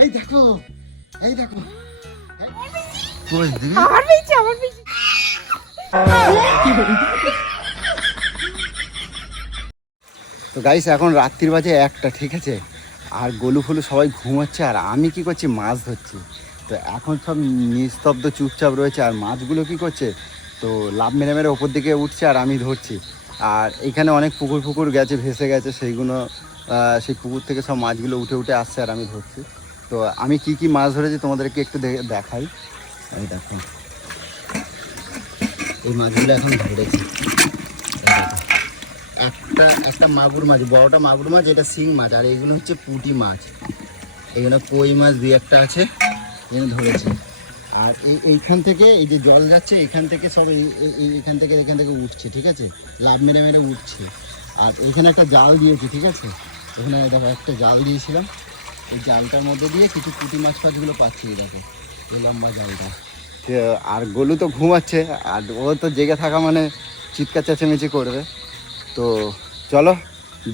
এই দেখো এই দেখো। কই আমার আমার তো গাইস এখন রাত্রির বাজে একটা ঠিক আছে? আর গলু ফলু সবাই ঘুমাচ্ছে আর আমি কি করছি? মাছ ধরছি। তো এখন সব নিস্তব্ধ চুপচাপ রয়েছে আর মাছগুলো কি করছে? তো লাভ মেরে মেরে ওপর দিকে উঠছে আর আমি ধরছি। আর এখানে অনেক পুকুর ফুকুর গেছে ভেসে গেছে সেইগুলো সেই পুকুর থেকে সব মাছগুলো উঠে উঠে আসছে আর আমি ধরছি। তো আমি কি কি মাছ ধরেছি তোমাদেরকে একটু দেখাই। এই দেখো। এই মাছগুলো এখন ধরেছি। একটা একটা মাগুর মাছ, বড়টা মাগুর মাছ, এটা শিং মাছ, আর এইগুলো হচ্ছে পুঁটি মাছ। এইগুলো কই মাছ দুই একটা আছে এখানে ধরেছে। আর এই এইখান থেকে এই যে জল যাচ্ছে, এখান থেকে সব এই- এখান থেকে এখান থেকে উঠছে, ঠিক আছে? লাভ মেরে মেরে উঠছে। আর এখানে একটা জাল দিয়েছি, ঠিক আছে? এখানে দেখো একটা জাল দিয়েছিলাম। এই জালটার মধ্যে দিয়ে কিছু পুঁটি মাছ ফাছগুলো পাচ্ছি দেখো। এই লম্বা জালটা। আর গলু তো ঘুমাচ্ছে, আর ও তো জেগে থাকা মানে চিৎকার চেঁচেমেচি করবে। তো চলো,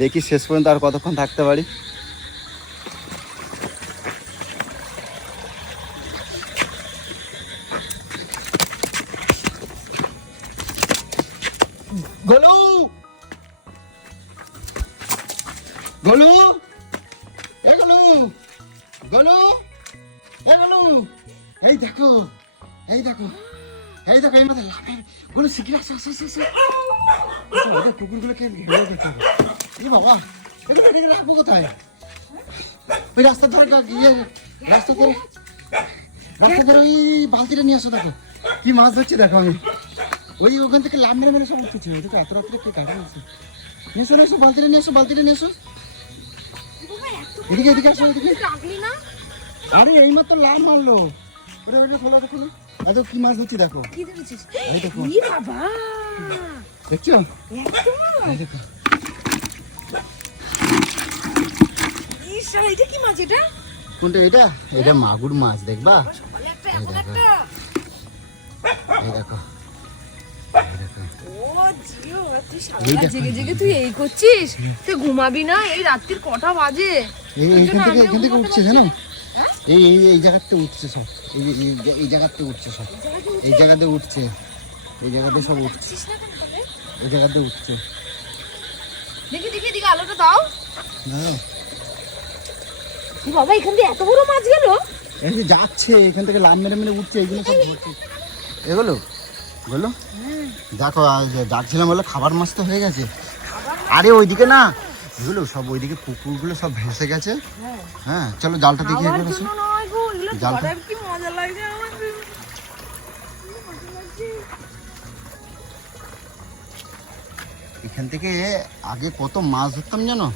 দেখি শেষ পর্যন্ত আর কতক্ষণ থাকতে পারি। দেখো গলু শিখিয়ে আসো আসো আসো। আসো কুকুরগুলোকে দেখতে হবে এ বাবা এগুলো এদিকে রাখব কোথায়? ওই রাস্তা ধরে ইয়ে রাস্তা ধরে রাস্তা ধরে ওই বালতিটা নিয়ে আসো দেখো। কি মাছ ধরছে দেখো আমি। ওই ওখান থেকে লাভ মেরে মেরে সব উঠতেছে তো এত রাত্রে কে কাটে আছে নিয়ে এসো এসো বালতিটা নিয়ে এসো বালতিটা নিয়ে এসো। এদিকে এদিকে আসো এদিকে। আরে এই মাত্র লাভ মারলো। ওরে ওরে খোলো দেখো এত কি মাছ ধরছি দেখো? কি ধরেছিস? এই দেখো। ই বাবা! দেখছ? দেখো। ইস এটা কি মাছ এটা? কোনটা এটা? এটা মাগুর মাছ দেখবা? এই দেখো। তুই এই জেগে জেগে তুই এই করছিস? তুই ঘুমাবি না? এই রাত্রির কটা বাজে? এই এইখান থেকে আমিও থেকে উঠছে জানো। হ্যাঁ? এই এই এই জায়গাতে উঠছে সব। এই জায়গাতে উঠছে সব। এই জায়গাতে উঠছে। এই জায়গাতে সব উঠছে। এই জায়গাতে উঠছে। দেখি দেখি দেখি আলোটা দাও। দাঁড়াও। ই বাবা এখান দিয়ে এত বড় মাছ গেল? এই যে যাচ্ছে এখান থেকে লাম মেরে মেরে উঠছে এইগুলো সব ধরছে এগুলো? এগুলো? দেখো ডাকছিলাম বলে খাবার মাছ তো হয়ে গেছে। আরে ওইদিকে না এগুলো সব ওইদিকে পুকুরগুলো সব ভেসে গেছে। হ্যাঁ। চলো জালটা দেখি জালটা- লাগছে আমার এখান থেকে আগে কত মাছ ধরতাম জানো?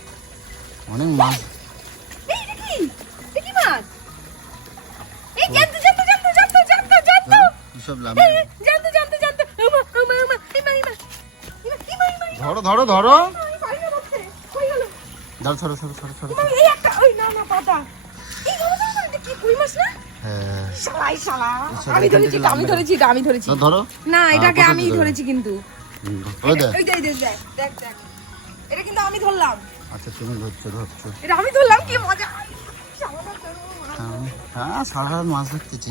অনেক মাছ। ইমা ইমা ইমা ইমা ইমা ধরো ধরো ধরো। হ্যাঁ। আমি ধরেছি আমি ধরেছি আমি ধরেছি। না, ধরো। না এটাকে আমি ধরেছি কিন্তু। এটা কিন্তু আমি ধরলাম। আচ্ছা তুমি ধরছো ধরছো। এটা আমি ধরলাম কি মজা। হ্যাঁ, হ্যাঁ সারা রাত মাছ ধরতেছি।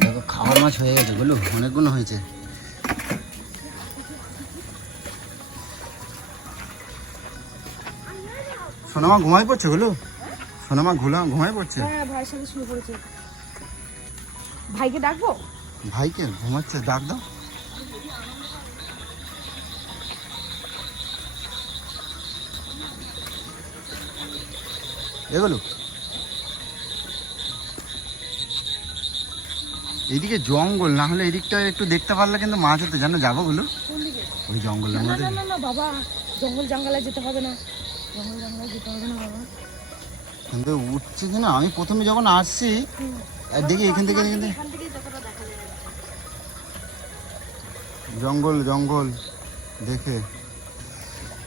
দেখো মাছ হয়ে গেছে বলো অনেকগুলো হয়েছে। সোনামা ঘুমাই পড়ছে বলো সোনামা ঘুলা ঘুমাই পড়ছে? হ্যাঁ ভাইয়ের সাথে শুয়ে পড়েছে। ভাইকে ডাকবো? ভাইকে ঘুমাচ্ছে ডাক দাও। এগুলো এদিকে জঙ্গল না হলে এদিকটা একটু দেখতে পারলে কিন্তু মাছ হতো জানো যাবগুলো? ওই জঙ্গলের মধ্যে না না বাবা জঙ্গল জঙ্গলে যেতে হবে না। জঙ্গল জঙ্গলে যেতে হবে না বাবা। কিন্তু উঠছে কিনা? আমি প্রথমে যখন আসছি দেখি এখান থেকে এখান থেকে। জঙ্গল জঙ্গল দেখে।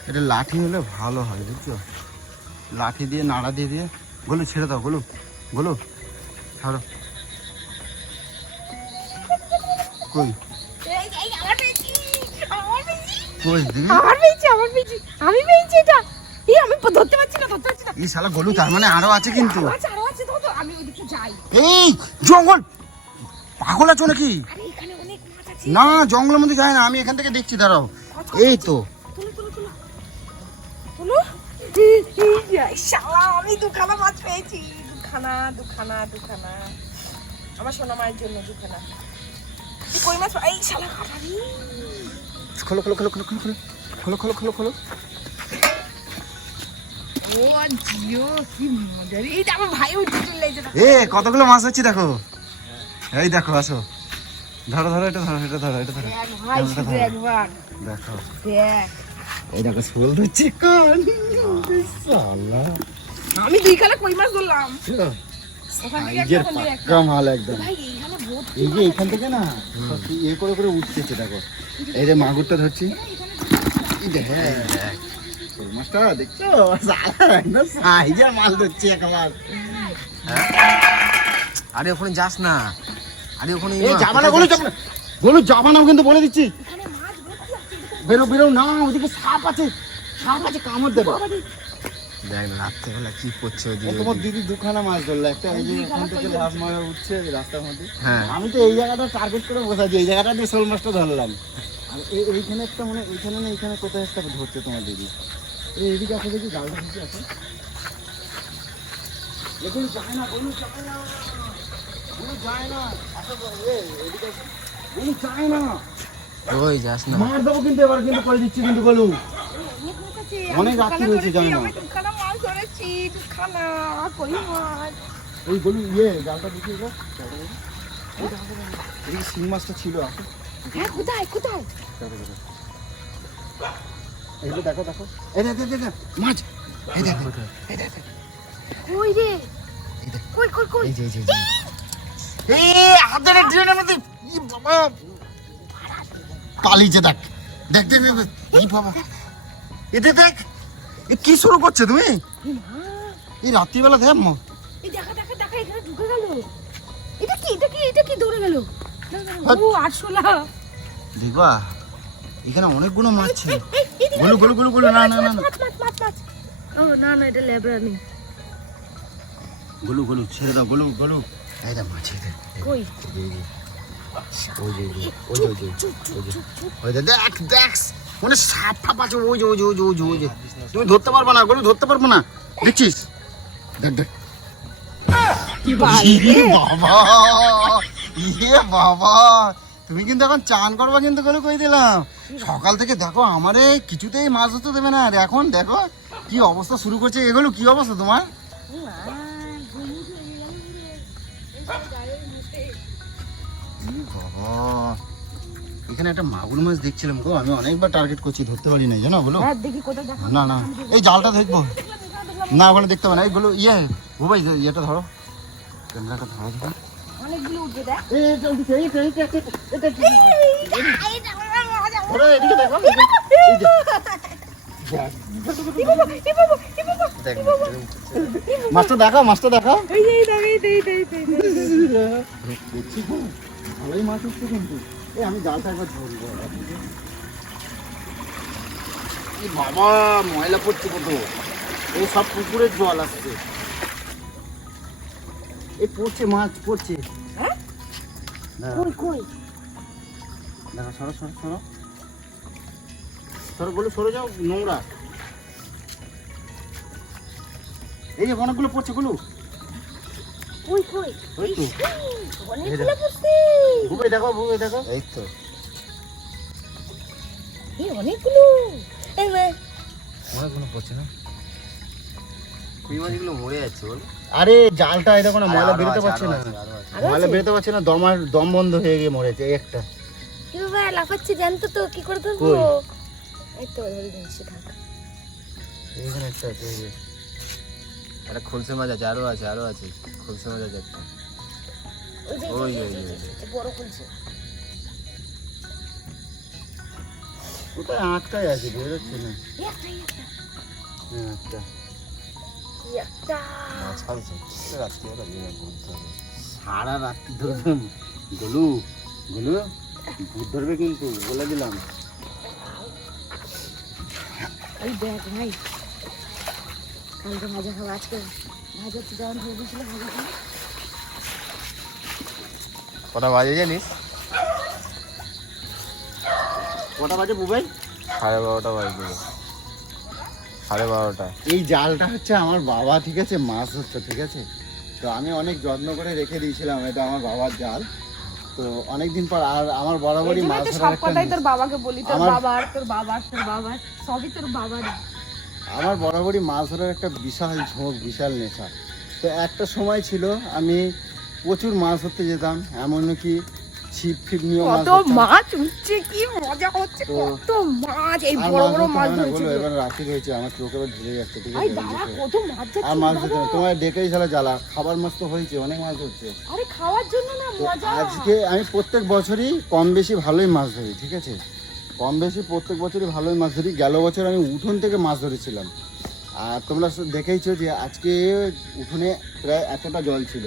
এটা লাঠি হলে ভালো হয় বুঝছ? লাঠি দিয়ে নাড়া দিয়ে দিয়ে। গোলু ছেড়ে দাও গোলু গোলু ছাড়ো। কই? আমি পেয়েছি এটা। এই আমি ধরতে পারছি না ধরতে পারছি না। এই শালা গোলু তার মানে আরও আছে কিন্তু। আরও আমি ওদিকে যাই। এই জঙ্গল! পাগল আছো নাকি? না জঙ্গলের মধ্যে যায় না আমি এখান থেকে দেখছি দাঁড়াও। এই তো। আমি দুখানা মাছ পেয়েছি। দুখানা দুখানা দুখানা। আমার সোনা মায়ের জন্য দুখানা। কই মাছ? এই শালা খোলো খোলো খোলো খোলো খোলো। খোলো খোলো খোলো খোলো। ও জিও কি মজা রে। এই আমার ভাই উঠে চলে এই এ কতগুলো মাছ হচ্ছে দেখো। এই দেখো আসো। ধরো ধরো এটা ধরো এটা ধরো এটা ধরো ভাই শুধু একবার দেখো দেখ। এই দেখো শোল ধরছে কোন? সালা আমি দুইখানা কই মাছ ধরলাম? সাইজের। পাক্কা মাল একদম। এই যে এখান থেকে না ইয়ে করে করে উঠতেছে দেখো। এই যে মাগুরটা ধরছি। এই হ্যাঁ মাছটা দেখছ সাইজের মাল ধরছে একেবারে। আরে ওখানে যাস না। আরে ওখানে এই যাবা না গোলু যাবা গোলু যাবা না কিন্তু বলে দিচ্ছি। বেরো বেরো না ওদিকে সাপ আছে। সাপ আছে কামড় দেবে। দেখ না রাত্রেবেলা কি করছে ওদিকে তোমার দিদি দুখানা মাছ ধরলো। একটা এই যে এখান থেকে লাভ মারা উঠছে রাস্তার মধ্যে। হ্যাঁ। আমি তো এই জায়গাটা টার্গেট করে বসাচ্ছি এই জায়গাটা দিয়ে শোল মাছটা ধরলাম। আর এইখানে একটা মানে এইখানে না এইখানে কোথায় একটা ধরছে তোমার দিদি? এদিকে আছে দেখি জালটা কিছু আছে এগুলো যায় না যায় না বলু যায় না। এদিকে আছে। যায় না। ওই যাস না। মার দেবো কিন্তু এবার কিন্তু করে দিচ্ছি কিন্তু অনেক রাত্রি হয়েছে, জানি। না। ওই বলু ইয়ে জালটা এই শিং মাছটা ছিল হ্যাঁ কোথায় কোথায়? দেখো দেখো। এই দেখ দেখ দেখ মাছ। এই দেখ এই দেখ কই রে? কই কই কই? এই যে এই যে, এই যে। এই! হাত ধরে ড্রেনের মধ্যে। ই বাবা। পালিয়েছে দেখ। দেখ দেখ দেখ, দেখ। এই বাবা। এটা দেখ এ কি শুরু করছে তুমি? এই রাত্রিবেলা দেখ মা। এই দেখা দেখা দেখা এখানে ঢুকে গেল। এটা কি এটা কি এটা কি? দৌড়ে গেল। ও আরশোলা। দেখবা এখানে অনেকগুলো মাছ ছিল। গুলু গুলু গুলু গুলু না না না না। ও না না এটা লেবরা নেই। গুলু গুলু ছেড়ে দাও গুলু গুলু এই মাছ এই কই? ওই যে ওই যে ওই যে ওই যে চুপ চুপ চুপ চুপ। ওই যে দেখ দেখ মানে সাপ ফাপ আছে ওই যে ওই যে ওই যে ওই যে ওই যে। তুমি ধরতে পারবে না গলু ধরতে পারবে না। দেখছিস? দেখ ইয়ে বাবা ইয়ে বাবা। তুমি কিন্তু এখন চান করবা কিন্তু গলু কই দিলাম? সকাল থেকে দেখো আমারে কিছুতেই মাছ ধরতে দেবে না আর এখন দেখো কি অবস্থা শুরু করছে এগুলো কি অবস্থা তোমার এখানে একটা মাগুর মাছ দেখছিলাম গো আমি অনেকবার টার্গেট করছি ধরতে পারি নাই জানো বলো হ্যাঁ না না এই জালটা দেখব না ওখানে দেখতে পাবে না এইগুলো ইয়ে ও ভাই ইয়েটা ধরো ক্যামেরাটা ধরো দেখো অনেকগুলো উঠবে দেখ এদিকে দেখো। দেখ, মাছটা দেখাও মাছটা দেখাও। ভালোই মাছ উঠছে কিন্তু এই আমি জালটা একবার ধরবো। বাবা ময়লা পড়ছে কত? এই সব পুকুরের জল আসছে। এই পড়ছে মাছ পড়ছে। হ্যাঁ? কই কই? দাঁড়াও, সরো সরো সরো। সরো বলে সরে যাও নোংরা। এই যে অনেকগুলো পড়ছে গুলো। কই কই? ওই তো। অনেকগুলো পড়ছে। ভুবে দেখো ভুবে দেখো। এই তো। এই অনেকগুলো। এই রে অনেকগুলো পড়ছে না? কুই মরে যাচ্ছে বল। আরে জালটা এই দেখো না ময়লা বেরোতে পারছে না। ময়লা বেরোতে পারছে না দমার দম বন্ধ হয়ে গিয়ে মরেছে একটা। কি বাবা লাফাচ্ছে জানতো তো কি করে ধরবো? খুলসে মাছ আছে আরও আছে আরও আছে খুলসে মাছ আছে একটা। ওই আছে বেরোচ্ছে না? হ্যাঁ আটটা। আচ্ছা, আচ্ছা, সারা রাত্রি ধরবে গলু গলু ভূত ধরবে কিন্তু বলে দিলাম। এই দেখ ভাই কালকে ভাজা খাব আজকে ভাজা তো যেমন ভেজে ছিল ভাজা কটা বাজে জানিস? কটা বাজে বুবাই? সাড়ে বারোটা বাজে সাড়ে বারোটা। এই জালটা হচ্ছে আমার বাবা ঠিক আছে? মাছ হচ্ছে ঠিক আছে? তো আমি অনেক যত্ন করে রেখে দিয়েছিলাম এটা আমার বাবার জাল। তো অনেকদিন পর আর আমার বরাবরই মাছ ধরার একটা কথাই তোর বাবাকে বলি তোর আমার- বাবার তোর বাবা তোর বাবা সবই তোর বাবার আমার বরাবরই মাছ ধরার একটা বিশাল ঝোঁক বিশাল নেশা। তো একটা সময় ছিল আমি প্রচুর মাছ ধরতে যেতাম এমন এমনকি ছিপ ফিপ মাছ কত মাছ উঠছে কি মজা হচ্ছে কত মাছ এই বড় বড় মাছ ধরেছে এবার রাত্রি হয়েছে আমার চোখ এবার ঢেলে যাচ্ছে ঠিক আছে কত মাছ আর মাছ ধরতে। তোমার ডেকেই ঝালা জ্বালা খাবার মাছ তো হয়েছে অনেক মাছ হচ্ছে আরে খাওয়ার জন্য না মজা। আজকে আমি প্রত্যেক বছরই কম বেশি ভালোই মাছ ধরি ঠিক আছে? কম বেশি প্রত্যেক বছরই ভালোই মাছ ধরি গেল বছর আমি উঠোন থেকে মাছ ধরেছিলাম। আর তোমরা দেখেইছো যে আজকে উঠোনে প্রায় এতটা জল ছিল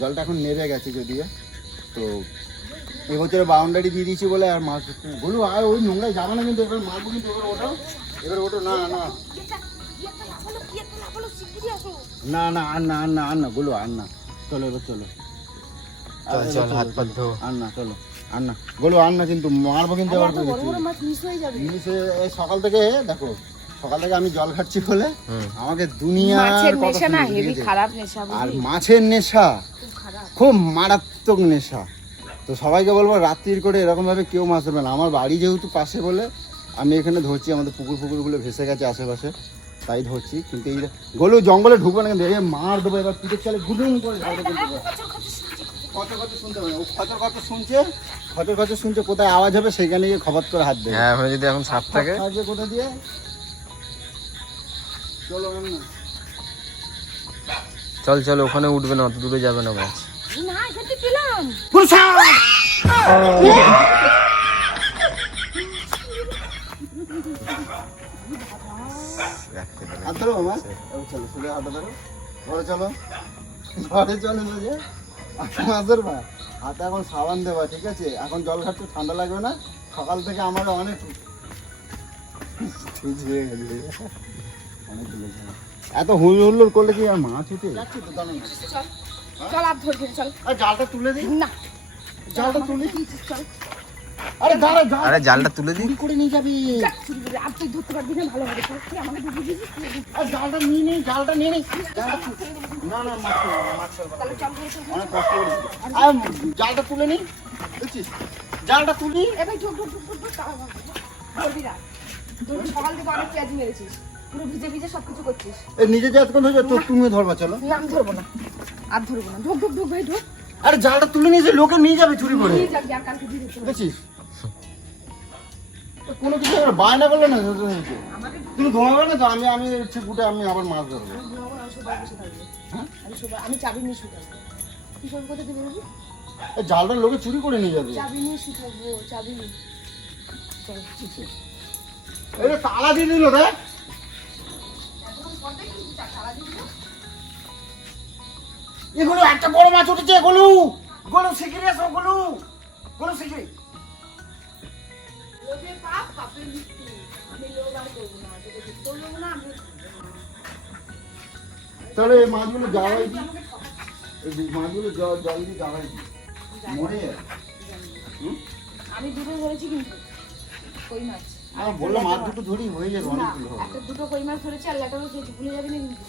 জলটা এখন নেমে গেছে যদিও তো এবছরে বাউন্ডারি দিয়ে দিয়েছি বলে আর মাছ বলু আর ওই নোংরায় যাবে না কিন্তু এবার মারবো কিন্তু এবার ওঠো এবার ওঠো না না। না না আর না আর না আর না বলো আর না চলো এবার চলো। চল আর হাত পা ধো। আর না চলো আর না বলো আর না কিন্তু মারবো এবার মিস হয়ে সকাল থেকে দেখো সকাল থেকে আমি জল ঘাটছি বলে আমাকে দুনিয়া আর মাছের নেশা খুব মারাত্মক নেশা। তো সবাইকে বলব রাত্রির করে এরকমভাবে কেউ মাছ ধরবে না। আমার বাড়ি যেহেতু পাশে বলে আমি এখানে ধরছি আমাদের পুকুর পুকুরগুলো ভেসে গেছে আশেপাশে তাই ধরছি। কিন্তু এই গলু জঙ্গলে ঢুকবো না কিন্তু এই মার দেবো এবার পিঠের চালে গুডুম করে শুনতে ও খচর শুনছে খচর খচর শুনছে কোথায় আওয়াজ হবে সেখানে গিয়ে খবর করে হাত দেবে। হ্যাঁ যদি এখন সাপ থাকে। কোথা দিয়ে? চলো চল চল ওখানে উঠবে না অত দূরে যাবে না মাছ না এখানে পেলাম রাখতে পারে হাত ধরো আমার চলো ঘরে এখন সাবান ঠিক আছে এখন জল ঠান্ডা লাগবে না সকাল থেকে আমার অনেক। এত হুল হুল্লোর করলে কি আর মাছ না। চল চল। আর জালটা তুলে দিই? না। জালটা তুলে দিই। চল। আরে দাঁড়া আরে জালটা তুলে দিই। করে নিয়ে যাবি। আর তুই ধরতে পারবি না ভালো হবে। তুই আমাকে দিবি আর জালটা নিয়ে নে জালটা নিয়ে নে। না না মাছ মাছ তাহলে চল করে চল। অনেক কষ্ট করে আর জালটা তুলে নি। বুঝছিস? জালটা তুলি। এ ভাই ঢুক ঢুক ঢুক ঢুক ধরবি না। ধরবি সকাল থেকে অনেক পেঁয়াজ মেরেছিস পুরো ভিজে ভিজে সব কিছু করছিস। এই নিজে যে এতক্ষণ হয়ে যায় তো তুমি ধরবা চলো। না আমি ধরবো না। আর ধরবো না। ঢুক ঢুক ঢুক ভাই ঢুক। আরে জালটা তুলে নিয়ে যে লোকে নিয়ে যাবে চুরি করে। নিয়ে যাবি আর কালকে দিয়ে দিতে হবে। কোনো কিছু বায়না করলে না তুমি ঘুমাবে না তো? আমি আমি ছিপুটে আমি আবার মাছ ধরবো। আমি হ্যাঁ? চাবি নিয়ে কি কোথায় দিবি বলবি? জালটা লোকে চুরি করে নিয়ে যাবে। চাবি নিয়ে শুয়ে থাকব চাবি এই তালা দিয়ে দিল রে। এগুলো একটা বড় মাছ উঠেছে এগুলো গোলু শিখিরে এসো গোলু। গোলু শিখিরে তাহলে এই মাছগুলো যাওয়াই দি এই মাছগুলো জল দিয়ে যাওয়াই দি মরে আমি দুটো ধরেছি কিন্তু কই মাছ? আমি বললাম মাছ দুটো ধরি হয়ে যাবে না, অনেকগুলো একটা দুটো কই মাছ ধরেছি আর লেটারও খেয়েছি ভুলে যাবি না কিন্তু।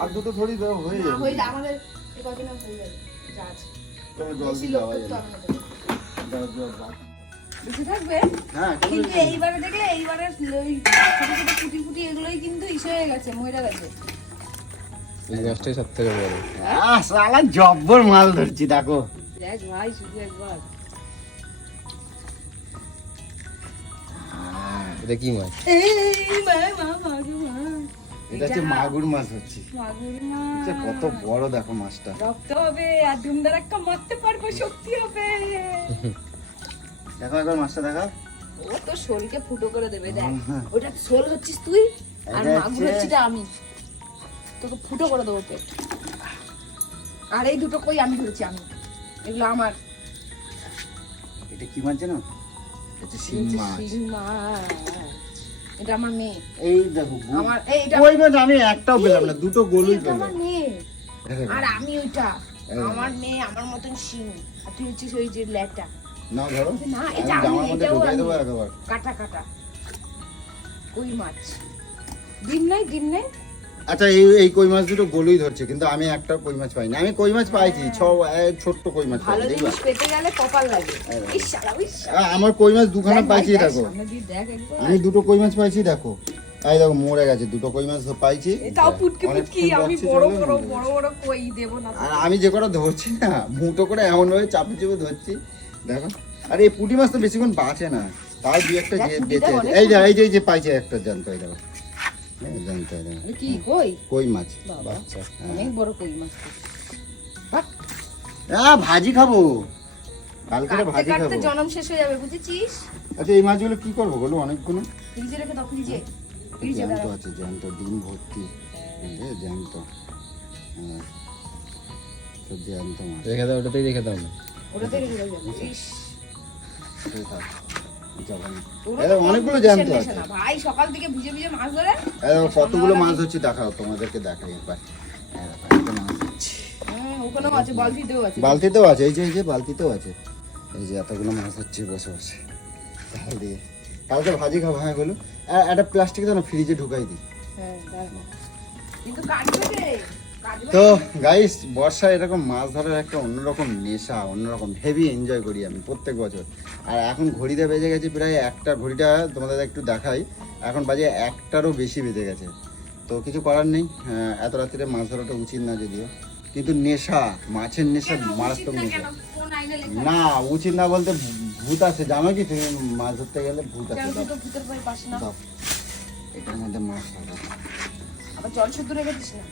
আর দুটো ধরি দাও হয়ে না, যাবে। হয়ে যাবে আমাদের কদিনে হয়ে যাবে যা আছে। তবে জল দিয়ে। দাও, দাও, দাও। বেশি থাকবে? হ্যাঁ কিন্তু এইবারে দেখলে এইবারে ওই ছোট ছোট ফুটি ফুটি এগুলোই কিন্তু ইসে হয়ে গেছে ময়রা গেছে। এই মাছটাই সব থেকে বড়। আহ, শালা জব্বর মাল ধরছি দেখো। দেখ ভাই শুধু একবার। এটা কি মাছ? এই মা মা মা মা। এটা হচ্ছে মাগুর মাছ হচ্ছে। মাগুর মাছ। কত বড় দেখো মাছটা। রক্ত হবে আর ধুমধার একটা মারতে পারব শক্তি হবে। দেখো একবার মাছটা দেখা ও তো শোলকে ফুটো করে দেবে দেখ। ওটা শোল হচ্ছিস তুই আর মাগুর হচ্ছে- আমি। তোকে ফুটো করে দেবো পেট। আর এই দুটো কই আমি ধরেছি আমি। এগুলো আমার। এটা কি মাছ জানো? এটা শিং মাছ। এটা আমার মেয়ে। এই দেখো আমার এই এটা ওই মাছ আমি একটাও পেলাম না দুটো গোলই পেলাম আমার মেয়ে। আর আমি ওইটা। আমার মেয়ে আমার মতন শিং আর তুই হচ্ছিস ওই যে ল্যাটা। না ধরো। না, এটা আমি, এটা কাটা কাটা। কই মাছ? ডিম নাই ডিম নাই? আচ্ছা এই এই কই মাছ দুটো গলুই ধরছে কিন্তু আমি একটা কই মাছ পাইনি। আমি কই মাছ পাইছি ছ ছোট্ট কই মাছ ভালো পাইছি দেখবা? জিনিস পেতে গেলে কপাল লাগে। আমার কই মাছ দুখানা দেখ পাইছি দেখো। আমি দুটো কই মাছ পাইছি দেখো। এই দেখো মরে গেছে দুটো কই মাছ পাইছি। এটাও পুটকি পুটকি আমি বড় বড় বড় বড় কই দেবো না। আর আমি যে কটা ধরছি না মুটো করে এমন ভাবে চাপে চেপে ধরছি দেখো। আর এই পুঁটি মাছ তো বেশিক্ষণ বাঁচে না তাই দুই একটা বেঁচে এই যে এই যে পাইছে একটা জানতো এই দেখো। জানতো কি কই? কই মাছ? বাবা। বাচ্চা হ্যাঁ। অনেক বড় কই মাছ। আহ, ভাজি খাব। কালকে ভাজি খাব। জনম শেষ হয়ে যাবে বুঝেছিস? আচ্ছা এই মাছগুলো কি করব বলো অনেকগুলো? ফ্রিজে রেখে দাও ফ্রিজে। ফ্রিজে জ্যান্ত আছে জ্যান্ত ডিম ভর্তি। এই জ্যান্ত। হ্যাঁ। জ্যান্ত মাছ। রেখে দাও ওটাতেই রেখে দাও না। ওটাতে রেখে দাও ইস। অনেকগুলো জ্যান্ত আছে। ভাই সকাল থেকে ভিজে ভিজে মাছ ধরে? কতগুলো মাছ হচ্ছে দেখাও তোমাদেরকে দেখাই একবার। আছে বালতিতেও আছে। এই যে এই যে বালতিতেও আছে। এই যে এতগুলো মাছ হচ্ছে বসে বসে। তাহলে কালকে ভাজি খাব হ্যাঁ বলো একটা প্লাস্টিক তো না ফ্রিজে ঢুকাই দিই। হ্যাঁ কিন্তু কাটবে তো গাইস বর্ষায় এরকম মাছ ধরার একটা অন্যরকম নেশা অন্যরকম হেভি এনজয় করি আমি প্রত্যেক বছর। আর এখন ঘড়িতে বেজে গেছে প্রায় একটা ঘড়িটা তোমাদের একটু দেখাই। এখন বাজে একটারও বেশি বেজে গেছে। তো কিছু করার নেই এত রাত্রে মাছ ধরাটা উচিত না যদিও। কিন্তু নেশা মাছের নেশা মারাত্মক নেশা? না উচিত না বলতে ভূত আছে। জানো কি তুমি? মাছ ধরতে গেলে ভূত আছে। এটার মধ্যে মাছ আবার জল শুদ্ধ রেখে দিস না।